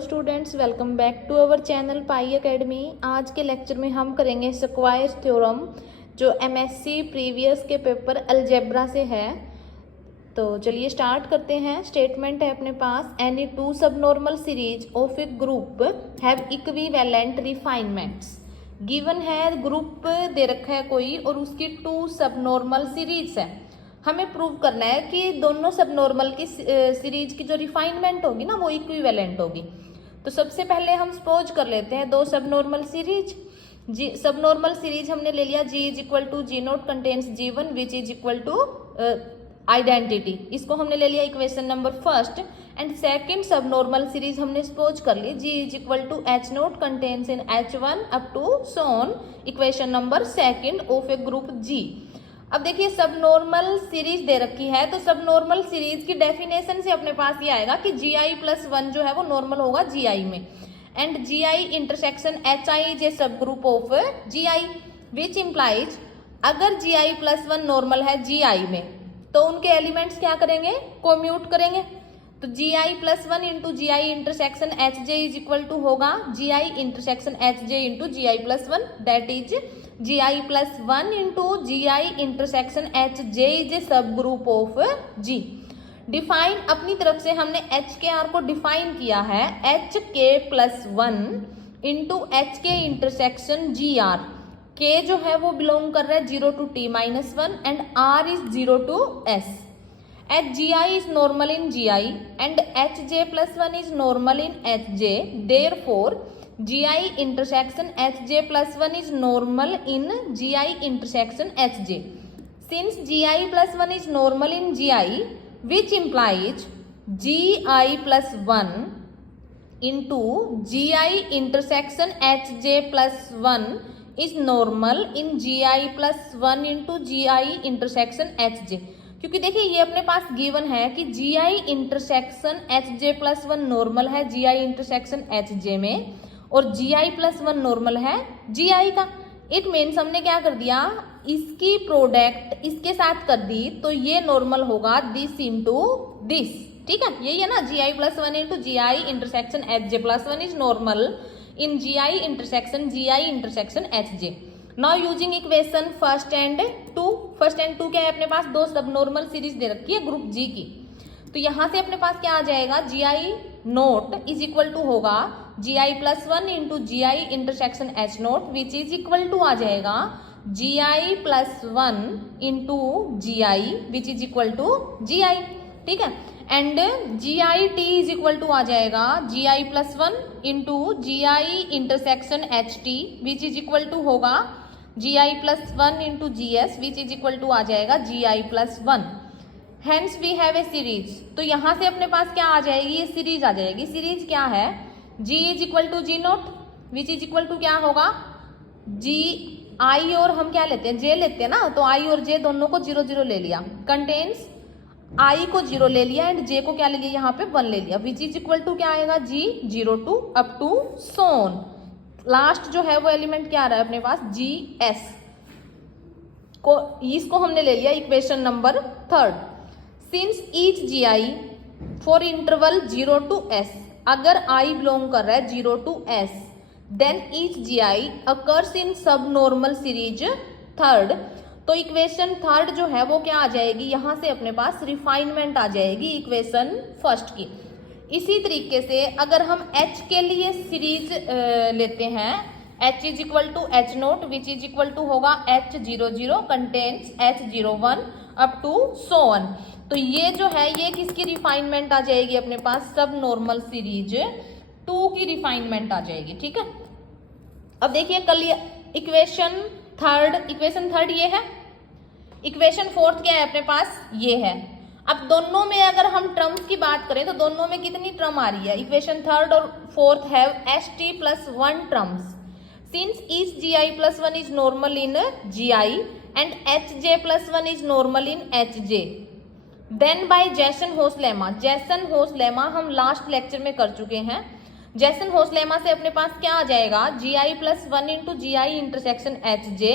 Students, welcome back to our channel Pi academy. आज के lecture में हम करेंगे स्क्वायर थ्योरम, जो एमएससी प्रीवियस के पेपर अलजेब्रा से है। तो चलिए स्टार्ट करते हैं। स्टेटमेंट है अपने पास, any two subnormal series of a group have equivalent refinements. Given है, ग्रुप दे रखा है कोई और उसकी टू सबनॉर्मल सीरीज है। हमें प्रूव करना है कि दोनों सबनॉर्मल की सीरीज की जो रिफाइनमेंट होगी ना, वो इक्विवेलेंट होगी। तो सबसे पहले हम सपोज कर लेते हैं दो subnormal series. G subnormal series हमने ले लिया, G is equal to G naught contains G one which is equal to identity. इसको हमने ले लिया equation number first. And second subnormal series हमने सपोज कर ली, G is equal to H naught contains in H one up to so on, equation number second of a group G. अब देखिए सब नॉर्मल सीरीज दे रखी है, तो सब नॉर्मल सीरीज की डेफिनेशन से अपने पास ये आएगा कि जी आई प्लस वन जो है वो नॉर्मल होगा जी आई में। And G I intersection H I is a subgroup of G I, which implies अगर G I plus one normal है जी आई में, तो उनके एलिमेंट्स क्या करेंगे, कोम्यूट करेंगे। तो G I plus one into G I intersection H J is equal to होगा G I intersection H J into G I plus one, that is G I plus one into G I intersection H J is a subgroup of ji. Define अपनी तरफ से हमने H के are को define किया है, H K plus one into H K intersection G R. K जो है वो बिलोंग कर रहा है zero to T minus one and R is zero to S. H G I is normal in G I and H J plus one is normal in H J, therefore G I intersection H J plus one is normal in G I intersection H J. Since G I plus one is normal in G I, which implies G I plus one into G I intersection H J plus one is normal in G I plus one into G I intersection H J. क्योंकि देखिए ये अपने पास given है कि G I intersection H J plus one normal है G I intersection H J में, और G I plus one normal है जी आई का। इट मीन्स हमने क्या कर दिया, इसकी प्रोडक्ट इसके साथ कर दी, तो ये नॉर्मल होगा दिस इंटू दिस। ठीक है, यही है ना, G I plus one into G I intersection H J plus one is normal in G I intersection H J. Now using equation first and two क्या है अपने पास, दो सब नॉर्मल सीरीज दे रखी है ग्रुप जी की। तो यहां से अपने पास क्या आ जाएगा, G I naught is equal to होगा G I plus one into G I intersection H note, which is equal to आ जाएगा G I plus one into G I which is equal to G I. ठीक है, and G I T is equal to आ जाएगा G I plus one into G I intersection H T which is equal to होगा G I plus one into G S which is equal to आ जाएगा G I plus one. Hence we have a series. तो यहां से अपने पास क्या आ जाएगी, ये सीरीज आ जाएगी। सीरीज क्या है, G is equal to G naught which is equal to क्या होगा, जी आई और हम क्या लेते हैं, जे लेते हैं ना, तो आई और जे दोनों को जीरो जीरो ले लिया, कंटेन्स आई को जीरो ले लिया एंड जे को क्या ले लिया, यहाँ पे वन ले लिया, विच इज इक्वल टू क्या आएगा, G zero two up to so on. Last जो है वो एलिमेंट क्या आ रहा है अपने पास, जी एस को, इसको हमने ले लिया equation number third. Since each G I for interval zero to S, अगर आई बिलोंग कर रहा है zero to S, then each G I occurs in sub normal series third. तो इक्वेशन थर्ड जो है वो क्या आ जाएगी, यहां से अपने पास रिफाइनमेंट आ जाएगी इक्वेशन फर्स्ट की। इसी तरीके से अगर हम h के लिए सीरीज लेते हैं, h is equal to H note which is equal to होगा h zero zero contains h zero one up to so one. तो ये जो है ये किसकी रिफाइनमेंट आ जाएगी अपने पास, सब नॉर्मल सीरीज टू की रिफाइनमेंट आ जाएगी। ठीक है, अब देखिए कल इक्वेशन थर्ड ये है, इक्वेशन फोर्थ क्या है अपने पास, ये है। अब दोनों में अगर हम टर्म्स की बात करें तो दोनों में कितनी टर्म आ रही है, इक्वेशन थर्ड और fourth have H T plus one terms. Since each G I plus one is normal in G I and H J plus one is normal in H J, then by Zassenhaus lemma. Zassenhaus lemma हम last lecture में कर चुके हैं। जैसन-होस lemma से अपने पास क्या आ जाएगा, G I plus one into G I intersection H J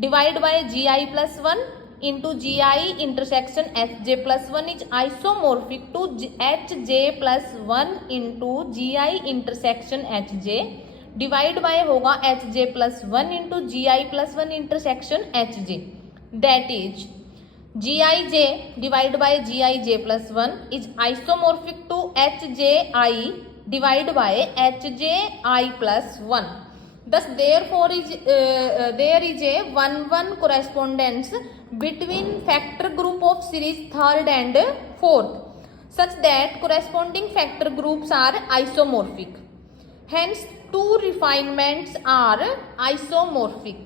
divide by G I plus one into GI intersection HJ plus 1 is isomorphic to HJ plus 1 into GI intersection HJ divide by होगा HJ plus 1 into GI plus 1 intersection HJ, that is GIJ divide by GIJ plus 1 is isomorphic to HJI divide by HJI plus 1. Thus therefore there is a 1-1 correspondence between factor group of series third and fourth such that corresponding factor groups are isomorphic. Hence two refinements are isomorphic.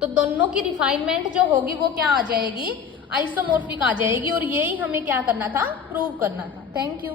तो दोनों की refinement जो होगी वो क्या आ जाएगी, isomorphic आ जाएगी, और यही हमें क्या करना था, प्रूव करना था. Thank you.